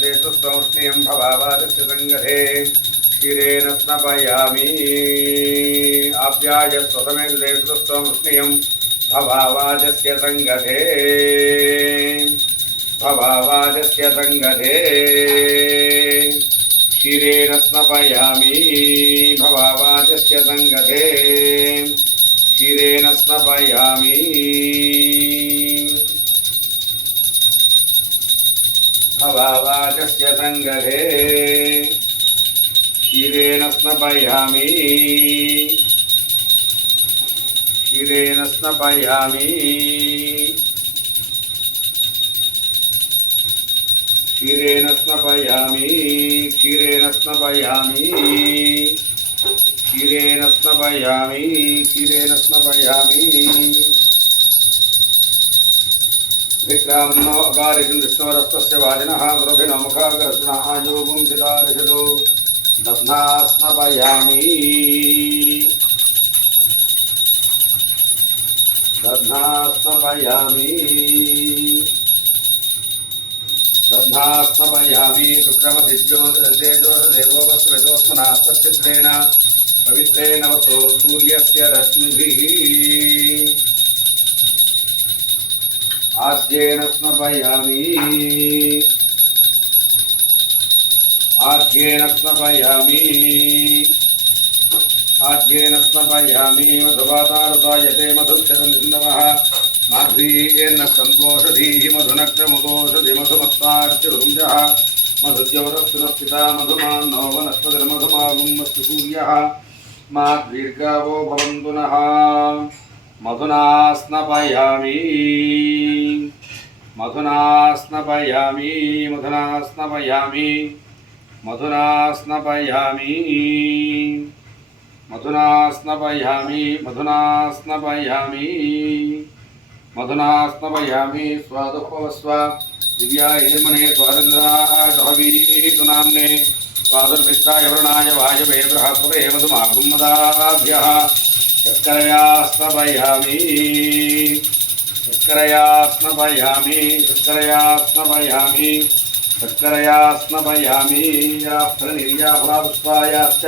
स्वतमेर्देशु स्वौष्ण्यं भवावादस्य संगते क्षीरेण स्नपयामि आप्याय स्वतमेर्देशु स्वौष्ण्यं भवावादस्य संगते क्षीरेण स्नपयामि भवावादस्य संगते क्षीरेण स्नपयामि भवावाचस्य संगते क्षीरेण स्नपयामि क्षीरेण स्नपयामि क्षीरेण स्नपयामि क्षीरेण स्नपयामि क्षीरेण स्नपयामि क्षीरेण स्नपयामि विक्रामन्नो अकारिषु विष्णोरस्तस्य वाजिनः गुरुभिनो मुखाग्रसुणः योगुं चिदारिषतु दध्ना स्नपयामि दध्ना स्नपयामि दध्ना स्नपयामि शुक्रमधिज्योतिर्देवो वस्वेदोस्मना तच्छिद्रेण पवित्रेण वसो सूर्यस्य रश्मिभिः आद्येन स्नपयामि आद्येन स्नपयामि आद्येन स्नपयामि मधुवातारुतायते मधुक्षरन्नवः माध्वीयेन सन्तोषधीः मधुनक्रमुदोषधि मधुमत्तार्चिरुञ्जः मधुद्यवरस्तुनस्थिता मधुमान्नो वनस्पतिर्मधुमागुमस्तु सूर्यः माद्वीर्गावो भवन्तु नः मधुना स्नपयामि मधुना स्नपयामि मधुना स्नपयामि मधुना स्नपयामि मधुना स्नपयामि मधुना स्नपयामि मधुना स्नपयामि स्वादुपवस्व दिव्याहिर्मणे स्वादन्द्राजहवीतु नाम्ने स्वादुर्भिष्टाय वरुणाय वायवे बृहस्पते मधुमागुम्मदाभ्यः शर्करया स्नपयामि शर्करया स्नपयामि शर्करया स्नपयामि शर्करया स्नपयामि याफलनिर्याफलापुष्पायाश्च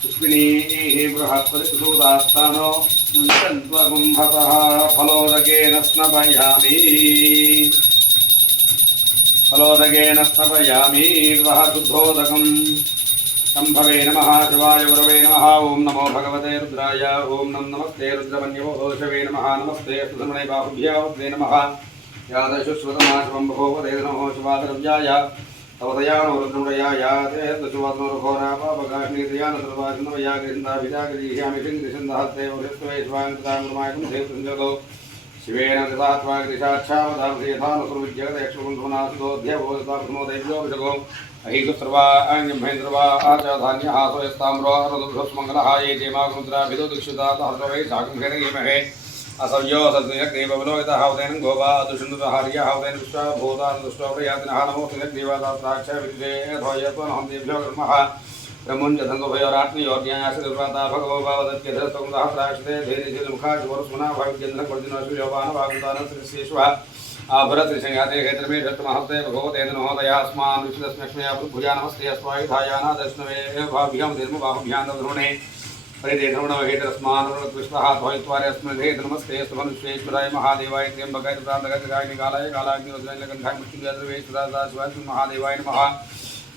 पुष्पिणीः बृहस्पतिसूदास्थानो मुञ्चन्त्वगुम्भतः फलोदकेन स्नपयामि फलोदकेन स्नपयामि वः शुद्धोदकम् संभवे नमः शिवाय गुरवे नमः ओं नमो भगवते रुद्राय ओं नमस्ते रुद्रमन्योषवे नमः नमस्ते सुधमणे बाहुभ्यावते नमः यादशुश्रुतमाशवं बभोवते नमो शिवाद्रव्याय तवदयानो रुद्रमयाय ते दशुवात्नो रुघोरापापगाष्णीर्यानसर्वासिनवया गृहिन्दाभिजागरीह्यामि सिन्धिसिन्धहस्ते वृष्टवे शिवाङ्कृताङ्गुमायकं सेतुञ्जतो शिवेन ददात्वाग्निशाक्षावधामधेयथानुसुरुज्यगदयक्षुकुण्ठुनासुदोऽध्यवोदताप्नो दैव्योऽभिषगो अहितुस्रवा आङ्ग्यमहेन्द्रवा आचाधान्यः सोयस्ताम्रो अरदुभ्रस्मङ्गलः ये जेमाग्मुद्राभिदो दीक्षिताः हर्षवै साकं घेनयेमहे असव्यो सद्विजग्रीवविलोहितः हवतेन गोवा दुषुन्दुरहार्यः हवतेन विश्वभूतानुदुष्टव्रयातिनः नमोऽस्तुजग्रीवादात्राक्ष विद्वे ध्वयत्वनहं ब्रह्मः ब्रह्मुञ्जधङ्गभयोरात्मयोर्ज्ञायास दुर्वाता भगवो भावदत्यधरस्तुन्दः प्राक्षते धैर्यशीलमुखा शुभरस्मना भाविज्यन्द्रवर्जिनोऽश्वियोपानभागुतानश्रेष्येष्वः आभरत्रिसंघाते क्षेत्रमे षट्महस्ते भगवतेन महोदयास्मान् विष्णुलक्ष्म्या भुजा नमस्ते अस्वायुधायाना दर्शनवे भाभ्यां निर्मबाहुभ्यां दधृणे परिदेधृणवहेतरस्मान् पुष्पः ध्वयित्वार्यस्मृधे नमस्ते स्तुभनुश्वेश्वराय महादेवाय त्र्यम्बकाय प्रान्तकाय निकालाय कालाग्निरुद्राय मृत्युञ्जयवेश्वराय महादेवाय नमः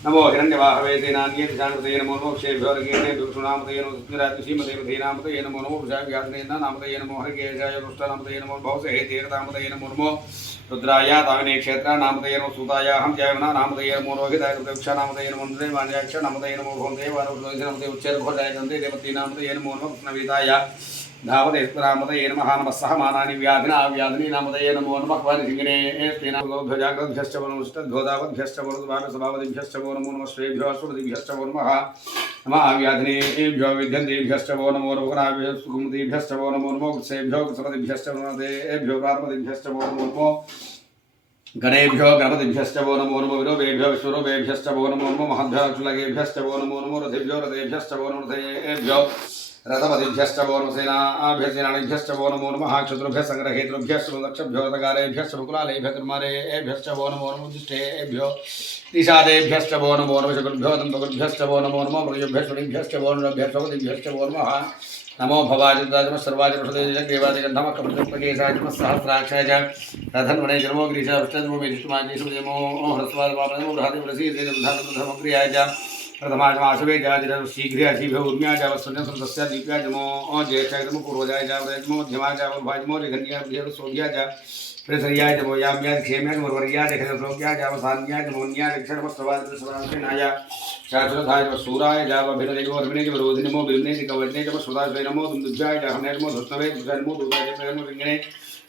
नमो हिरण्यवाहवे तेनान्ये दिशान्मते नमो मोक्षेभ्योर्गेणे दुर्षुनामते नमो सत्यरात्रिसीमते नामते नमो नमो प्रजाव्यासने नामते नमो हरिकेशाय रुष्टानामते नमो भवसे हेतेरतामते नमो नमो रुद्राय तावने क्षेत्र नामते नमो सूतायाहं जयवना नामते नमो रोहिताय रुद्रक्षा नामते नमो नृमान्याक्ष नामते नमो भवन्ते वारुद्रोहित नामते उच्चैर्घोषाय गन्धे देवती नामते नमो नमो कृष्णवीताय धावतेस्वरामते नमः नमः सहमानानि व्याधिना व्याधिनी नामते नमो नमः वारिसिंगिने तेन गोभ्यजाग्रद्भ्यश्च वरुष्टद्भोदावद्भ्यश्च वरुद्वारसभावदिभ्यश्च वो नमो नमः श्रेभ्यो अश्वदिभ्यश्च वो नमः नमः व्याधिनेभ्यो विद्यन्तेभ्यश्च वो नमो रुग्णाभ्यश्च वो नमो नमो कृत्सेभ्यो कृत्सपदिभ्यश्च नमतेभ्यो प्रार्पदिभ्यश्च वो नमो नमो गणेभ्यो गणपतिभ्यश्च वो नमो नमो विरोधेभ्यो विश्वरूपेभ्यश्च वो नमो नमो महद्भ्यक्षुलगेभ्यश्च वो नमो नमो रथेभ्यो रथेभ्यश्च वो नमो रथेभ्यो रथपतिभ्यश्च वो नमो सेनाभ्यसेनानिभ्यश्च वो नमो नमः क्षत्रुभ्यः संग्रहेतृभ्यश्च दक्षभ्यो रथकारेभ्यश्च मुकुलालेभ्यः कुमारेभ्यश्च वो नमो नमो दुष्टेभ्यो निषादेभ्यश्च वो नमो नमः शकुभ्यो दन्तगुभ्यश्च वो नमो नमः मृगभ्यश्च वो नभ्यश्च वो नमः नमो भवाय सर्वाय देवादिगन्धमकप्रतिपकेशाय सहस्राक्षाय च रथन्वने जन्मो गिरीशा विष्णुजन्मो मेधिष्टुमाजीशुजमो हृस्वादवामनमो बृहदेवरसीदेवधानमधमग्रियाय च प्रथमाशवे च शीघ्रे अशीभ्य उर्म्या च वस्तुन्यसन्तस्य दीप्या जमो ज्येष्ठाय जमो पूर्वजाय च वृजमो मध्यमाय च वल्भाजमो जघन्याय सोध्याय च प्रसर्याय च मोयाम्याय क्षेम्याय मुर्वर्याय च खलसोक्याय च अवसान्याय च मोन्याय च क्षणमस्त्रवादसदानाय शाश्वताय च सूराय च अभिनयजोर्विने च विरोधिनमो विरुणे च कवचने च सुदाय नमो दुन्दुभ्याय च हनेर्मो धुष्णवे दुर्गन्मो दुर्गाय च प्रेमो रिङ्गणे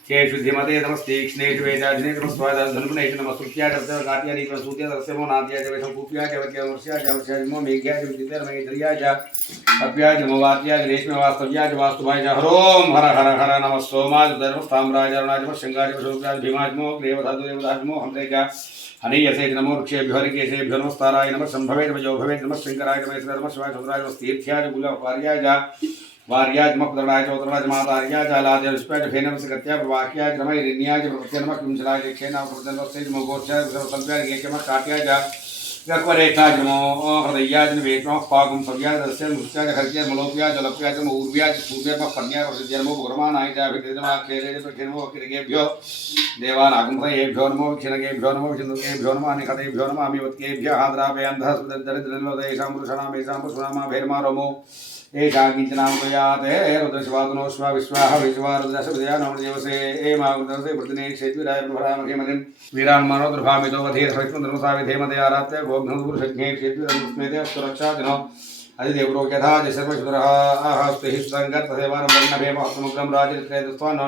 चे शुद्धिमते नमस्तीक्ष्णेषु वेदाजिने नमस्वादाधनुपने च नमस्तुत्याय च गात्याय च प्रसूत्याय च मोनाद्याय च वैशंकूप्याय च वत्यावर्ष्याय च वर्ष्याय नमो मेघ्याय च विद्युतर्मयेन्द्रियाय च अप्याय च मोवात्याय च रेश्मे वास्तव्याय च वास्तुभाय च हरोम हर हर हर नमः सोमाय धर्मस्ताम्राय अरुणाय च शृंगाय च शोभाय भीमाय च मोह देवधातु देवदाय च मोह हंसे च हनीयसे च नमो वृक्षेभ्यो हरिकेशेभ्यो नमस्ताराय नमः शंभवे च जो भवे नमः शंकराय च महेश्वराय नमः शिवाय चंद्राय नमः तीर्थ्याय च गुलापार्याय च वार्याय च मकदराय च उतराय च मातार्याय च लाद्य विष्पाय च फेनम से गत्याय प्रवाक्याय च नमः रिन्याय च प्रत्यय नमः किंचलाय च क्षेनाव प्रत्यय से नमो गोक्षाय च संप्याय च केमः काट्याय च यक्वरेखाय च नमो हृदयाय च वेद्मः पागम सव्याय च दस्य मुष्टाय च खर्च्याय मलोप्याय च लप्याय च ऊर्व्याय च सूर्याय च पर्ण्याय च जन्मो भगवानाय च अभिदेवः खेले च खेनमो किरकेभ्यो देवानागुंसयेभ्यो नमो क्षिणकेभ्यो नमो विष्णुकेभ्यो नमः अनिखतेभ्यो नमः अमिवत्केभ्यो हाद्रापयन्धः सुदरिद्रनिर्वदेशां पुरुषाणामेषां पुरुषाणामा भैर्मारोमो एषा किञ्चनामतयाते रुद्रशिवातुनो श्वा विश्वाः विश्वा रुद्रशविदया नवदेवसे एमागुदसे प्रतिने क्षेत्विराय प्रभरामहेमनिं वीरान्मानो दुर्भामितो वधेर सविष्णुधर्मसाविधेमते आरात्य गोघ्नपुरुषज्ञे क्षेत्विरनुस्मेते सुरक्षादिनो अधिदेवरो यथा जशर्वशुरः आहस्ते हि सुसङ्गत तथैवानं वर्णभेम समग्रं राजरित्रेदस्त्वा